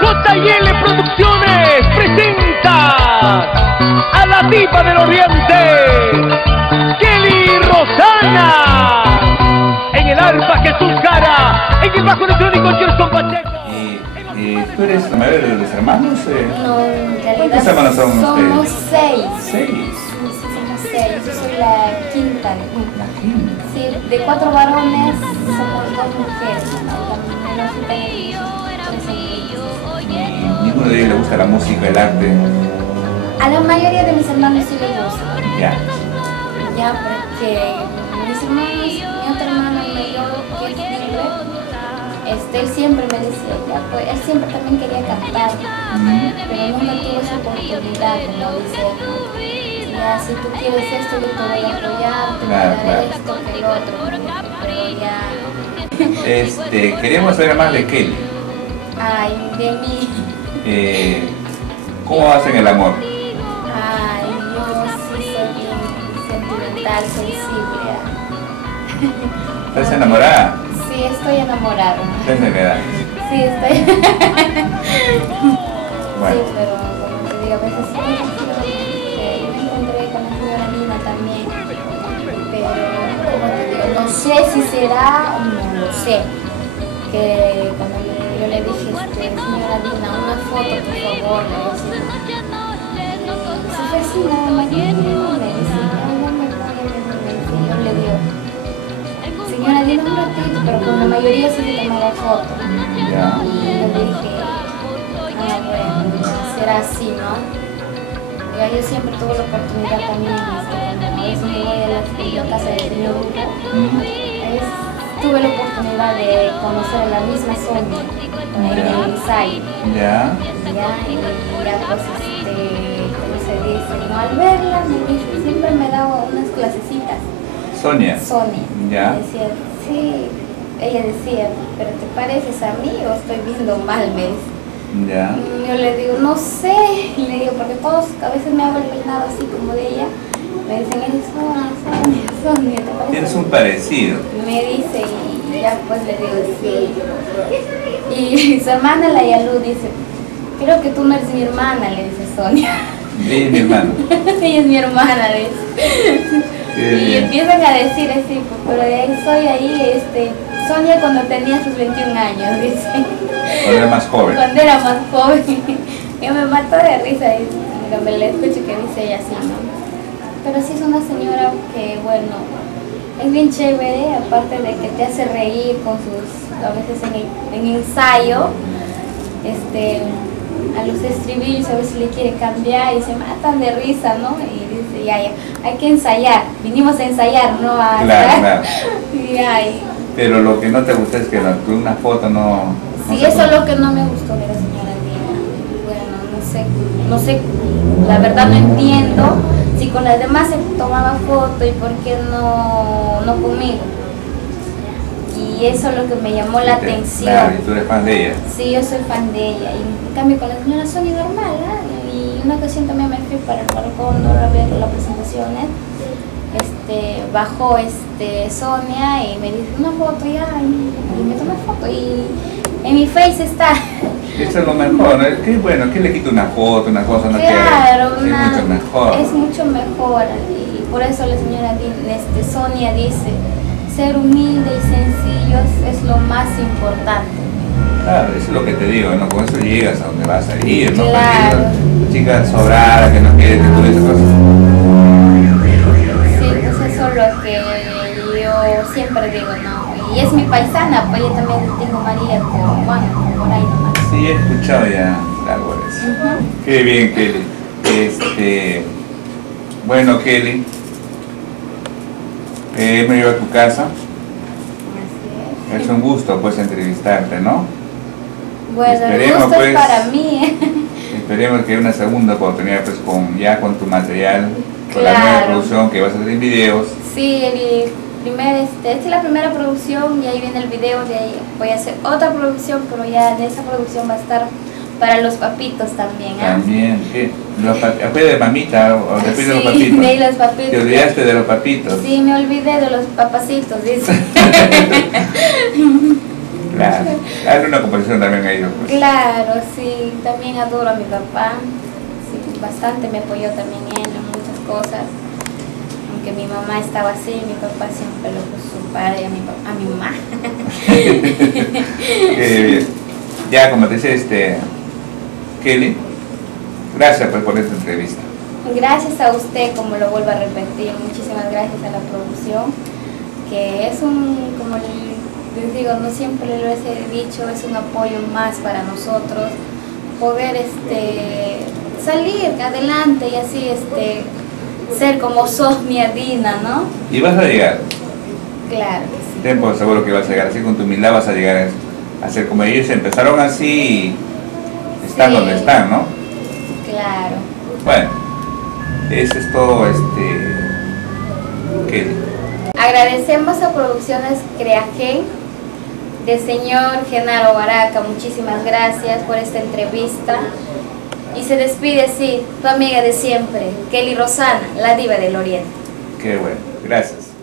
JL Producciones presenta a la diva del oriente, Kelly Rosana. En el arpa Jesús Jara, en el bajo electrónico Gerson Pacheco. ¿Y tú eres la mayor de los hermanos? No, en realidad ¿Cuántos hermanos son ustedes? somos 6. 6. Sí, somos 6. Yo soy la quinta. La quinta. Sí, de 4 varones somos 2 mujeres. La menor está en ¿Y ninguno de ellos le gusta la música, el arte? A la mayoría de mis hermanos sí les gusta. Ya. Ya, porque mis hermanos, mi otra hermana mayor, que es libre, él siempre me decía, ya, pues, él siempre también quería cantar, pero nunca tuvo esa oportunidad, como dice, ya, si tú quieres esto, yo te voy a apoyar, te voy a dar esto, que el otro, pero ya... Queremos saber más de Kelly. Ay, de mí. ¿Cómo hacen el amor? Ay, yo sí soy bien sentimental, sensible. ¿Estás enamorada? Sí, estoy enamorada. ¿Estás en edad? Sí, estoy. Bueno. Sí, pero como te digo, a veces sí me encontré con la señora Nina también. Pero, como te digo, no sé si será o no lo sé. Que cuando yo le dije, señora Nina, una foto, por favor, le decía. Si fue así, nada más, me decía, yo le digo, señora Nina, un ratito, pero con la mayoría sí se tomaba foto. Ya. Y yo le dije, bueno, será así, ¿no? Yo siempre tuve la oportunidad también, cuando a veces me voy a la casa del señor Hugo, tuve la oportunidad de conocer a la misma Sonia en el ensayo. Ya. Y ya pues, ¿cómo se dice? No, al verla, me dice, siempre me daba unas clasecitas. Sonia. Ya. Me decía, sí, ella decía, pero ¿te pareces a mí o estoy viendo mal? Me dice. Ya. Yo le digo, no sé, le digo, porque todos a veces me hago el peinado así como de ella. Me dicen, eres Sonia, ¿te parece? Tienes un parecido. Me dice, y ya pues le digo, sí. Y su hermana, la Yalu, dice, creo que tú no eres mi hermana, le dice Sonia. Ella es mi hermano. Ella es mi hermana, dice. Y empiezan a decir así, pues, pero de ahí soy ahí, Sonia cuando tenía sus 21 años, dice. Cuando era más joven. Cuando era más joven. Yo me mato de risa y cuando le escucho que dice ella así, ¿no? Pero sí es una señora que, bueno, es bien chévere, aparte de que te hace reír con sus, a veces en ensayo, a los estribillos a veces le quiere cambiar y se matan de risa, ¿no? Y dice, ya, hay que ensayar, vinimos a ensayar, ¿no? Claro. Y pero lo que no te gusta es que una foto no sí, eso es lo que no me gustó de la señora Nina. Bueno, no sé, la verdad no entiendo si con las demás se tomaba foto y por qué no conmigo. Y eso es lo que me llamó la atención. Claro, y tú eres fan de ella. Sí, yo soy fan de ella. Y en cambio con la señora Sonia normal, ¿eh? Y una ocasión también me fui para el balcón, no a ver las presentaciones. Bajó Sonia y me dice una foto ya, y me tomé foto y en mi face está. Eso es lo mejor, ¿no? Qué bueno, que le quita una foto, una cosa, no claro, es mucho mejor. Es mucho mejor y por eso la señora Sonia dice, ser humilde y sencillo es lo más importante. Claro, eso es lo que te digo, ¿no? Con eso llegas a donde vas a ir, ¿no? Claro. La chica sobrada que no quiere que tú le dices cosas. Sí, pues eso es lo que yo siempre digo, ¿no? Y es mi paisana, pues yo también tengo María por ahí nomás. Sí, he escuchado ya algo de eso. Qué bien, Kelly. Bueno, Kelly, me llevo a tu casa. Así Es un gusto, pues, entrevistarte, ¿no? Bueno, Esperemos, el gusto pues, es para mí. Esperemos que haya una segunda oportunidad, pues, con tu material, con la nueva Claro. producción que vas a hacer en videos. Sí, esta es la primera producción y ahí viene el video, de ahí voy a hacer otra producción, pero ya de esa producción va a estar para los papitos también. También, ¿qué? ¿Después de mamita o después de los papitos? De los papitos. ¿Te olvidaste de los papitos? Sí, me olvidé de los papacitos, dice. Claro, hazle una composición también a ellos. Pues. Claro, sí, también adoro a mi papá, sí, bastante me apoyó también él en muchas cosas, aunque mi mamá estaba así, mi papá siempre lo puso su padre a mi mamá. Ya, como te decía, Kelly, gracias pues por esta entrevista. Gracias a usted, como lo vuelvo a repetir, muchísimas gracias a la producción, que es como les digo, no siempre lo he dicho, es un apoyo más para nosotros, poder salir adelante y así ser como Sofía Dina, ¿no? Y vas a llegar. Claro que sí. Ten por seguro que vas a llegar, así con tu humildad vas a llegar a ser como ellos, empezaron así y están Sí. donde están, ¿no? Claro. Bueno, eso es todo, Kelly. Agradecemos a Producciones Creagen del señor Genaro Baraca, muchísimas gracias por esta entrevista. Y se despide así, tu amiga de siempre, Kelly Rosana, la diva del Oriente. Qué bueno, gracias.